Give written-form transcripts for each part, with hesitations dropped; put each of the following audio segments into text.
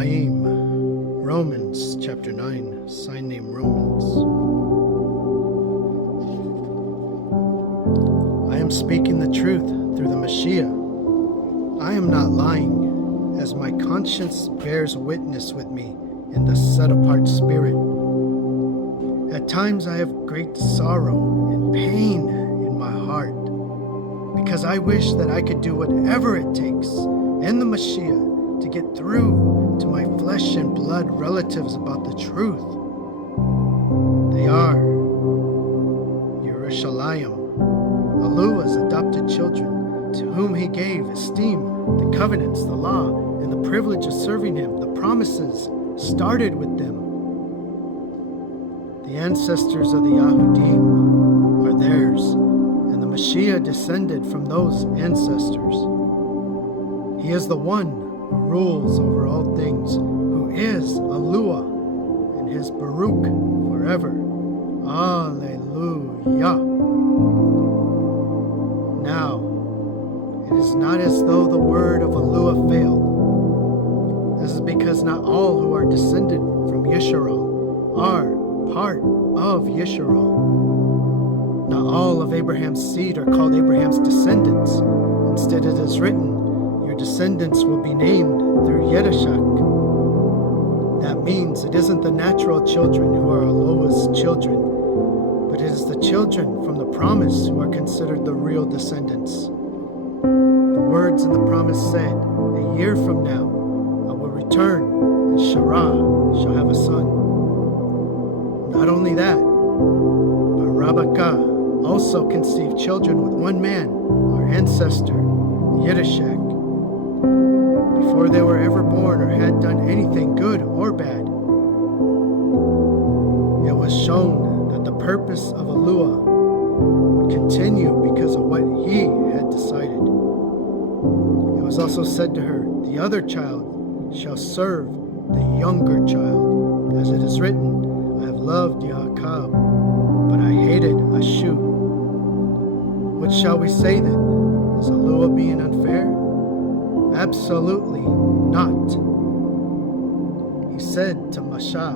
RUMAIYM, Romans chapter 9, sign name Romans. I am speaking the truth through the Mashiach. I am not lying, as my conscience bears witness with me in the set-apart spirit. At times I have great sorrow and pain in my heart, because I wish that I could do whatever it takes in the Mashiach to get through to my flesh and blood relatives about the truth. They are Yerushalayim, Yahuah's adopted children, to whom he gave esteem, the covenants, the law, and the privilege of serving him. The promises started with them. The ancestors of the Yahudim are theirs, and the Mashiach descended from those ancestors. He is the one who rules over all things, who is Yahuah, and his Baruch forever. Alleluia. Now, it is not as though the word of Yahuah failed. This is because not all who are descended from Yisrael are part of Yisrael. Not all of Abraham's seed are called Abraham's descendants. Instead, it is written, your descendants will be named through Yahusha. That means it isn't the natural children who are Yahuah's children, but it is the children from the promise who are considered the real descendants. The words in the promise said, a year from now I will return, and Sarah shall have a son. Not only that, but Rebekah also conceived children with one man, our ancestor, Yiddishak, before they were ever born or had done anything good or bad. It was shown that the purpose of Yahuah would continue because of what he had decided. It was also said to her, the other child shall serve the younger child, as it is written, I have loved Yaakov, but I hated Ashu. What shall we say then? Is Yahuah being unfair? Absolutely not. He said to Masha, I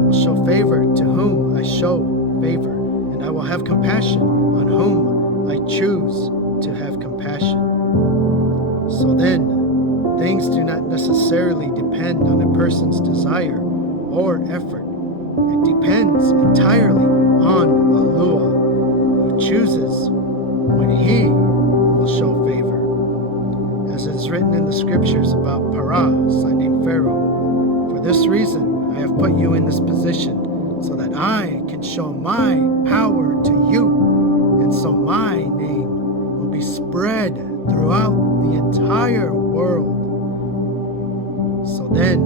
will show favor to whom I show favor, and I will have compassion on whom I choose to have compassion. So then, things do not necessarily depend on a person's desire or effort. It depends entirely on Yahuah, who chooses when he will show favor. As it is written in the scriptures about Parah, son named Pharaoh, for this reason I have put you in this position, so that I can show my power to you, and so my name will be spread throughout the entire world. So then,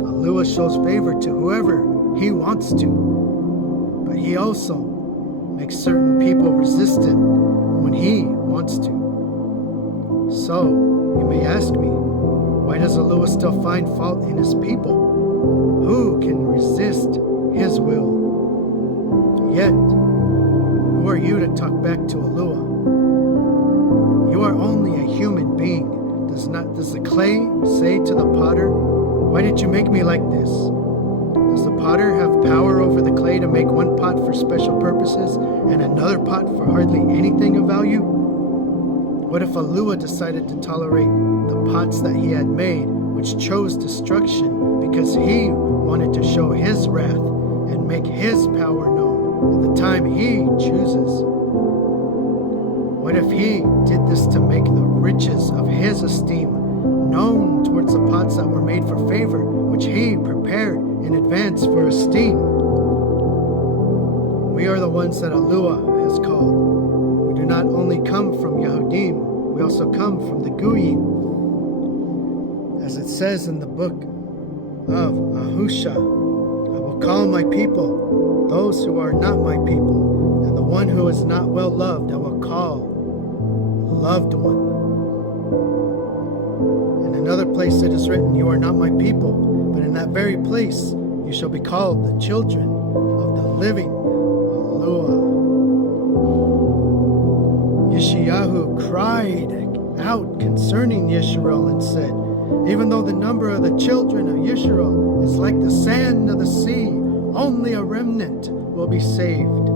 Yahuah shows favor to whoever he wants to, but he also makes certain people resistant when he wants to. So, you may ask me, why does Yahuah still find fault in his people? Who can resist his will? Yet, who are you to talk back to Yahuah? You are only a human being. Does the clay say to the potter, why did you make me like this? Does the potter have power over the clay to make one pot for special purposes and another pot for hardly anything of value? What if Yahuah decided to tolerate the pots that he had made, which chose destruction because he wanted to show his wrath and make his power known at the time he chooses? What if he did this to make the riches of his esteem known towards the pots that were made for favor, which he prepared in advance for esteem? We are the ones that Yahuah has called. We do not only come from Yahudim, we also come from the Goyim. As it says in the book of Yahusha, I will call my people those who are not my people, and the one who is not well loved I will call loved one. In another place it is written, you are not my people, but in that very place you shall be called the children of the living Yahuah. Yeshayahu cried out concerning Yisrael and said, Even though the number of the children of Yisrael is like the sand of the sea, only a remnant will be saved.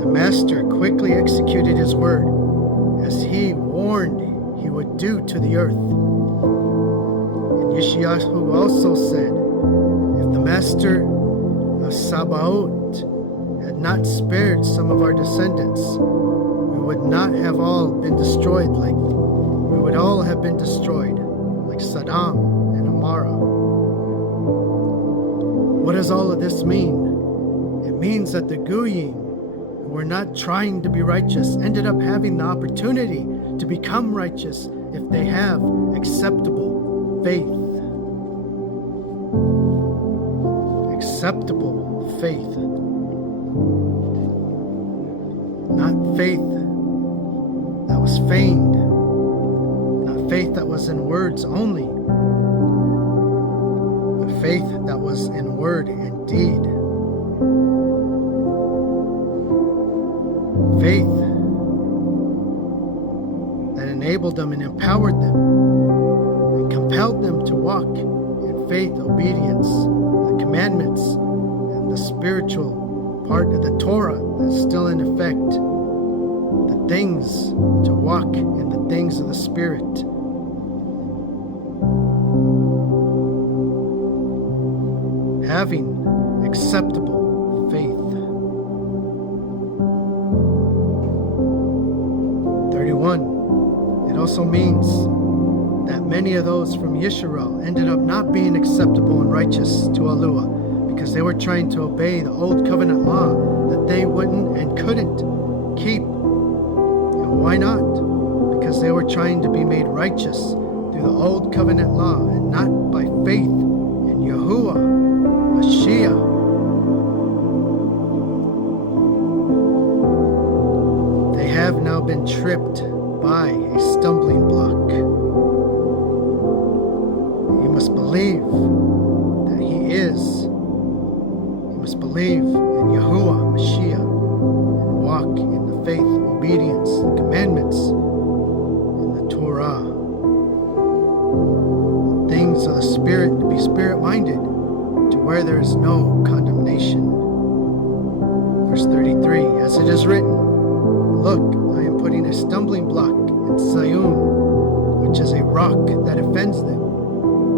The master quickly executed his word, as he warned he would do to the earth. And Yeshayahu also said, if the master of Sabaoth had not spared some of our descendants, we would not have all been destroyed we would all have been destroyed like Sodom and Amorah. What does all of this mean? It means that the Goyim, who were not trying to be righteous, ended up having the opportunity to become righteous if they have acceptable faith. Acceptable faith. Not faith that was feigned. Not faith that was in words only. But faith that was in word and deed. Faith that enabled them and empowered them and compelled them to walk in faith, obedience, the commandments, and the spiritual part of the Torah that's still in effect, the things to walk in the things of the Spirit. Having acceptable faith. 31. It also means that many of those from Yisrael ended up not being acceptable and righteous to Yahuwah because they were trying to obey the old covenant law that they wouldn't and couldn't keep. And why not? Because they were trying to be made righteous through the old covenant law and not by faith in Yahuwah, Mashiach. They have now been tripped by a stumbling block. You must believe that He is. You must believe in Yahuwah, Mashiach, and walk in the faith, obedience, the commandments, and the Torah. The things of the Spirit, to be Spirit-minded, to where there is no condemnation. Verse 33, as it is written, look, I am putting a stumbling block in Zion, which is a rock that offends them.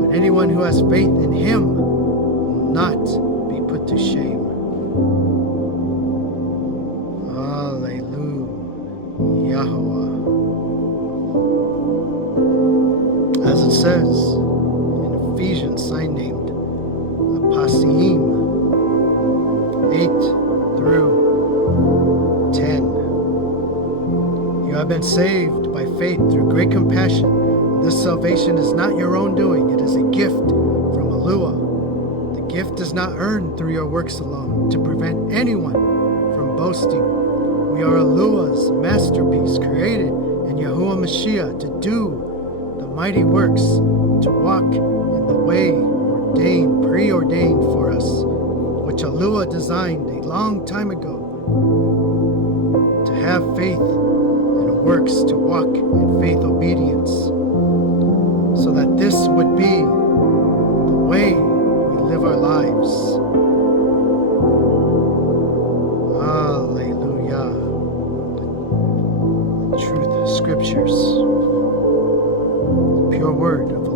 But anyone who has faith in Him will not be put to shame. Hallelujah. Yahuwah. As it says in Ephesians, sign named Apasim 8 through 10. You have been saved by faith through great compassion. This salvation is not your own doing. It is a gift from Yahuwah. The gift is not earned through your works alone to prevent anyone from boasting. We are Yahuwah's masterpiece, created in Yahuwah Mashiach to do the mighty works, to walk in the way preordained for us, which Yahuwah designed a long time ago, to have faith and works, to walk in faith obedience, so that this would be the way we live our lives. Hallelujah. The truth scriptures, the pure word of the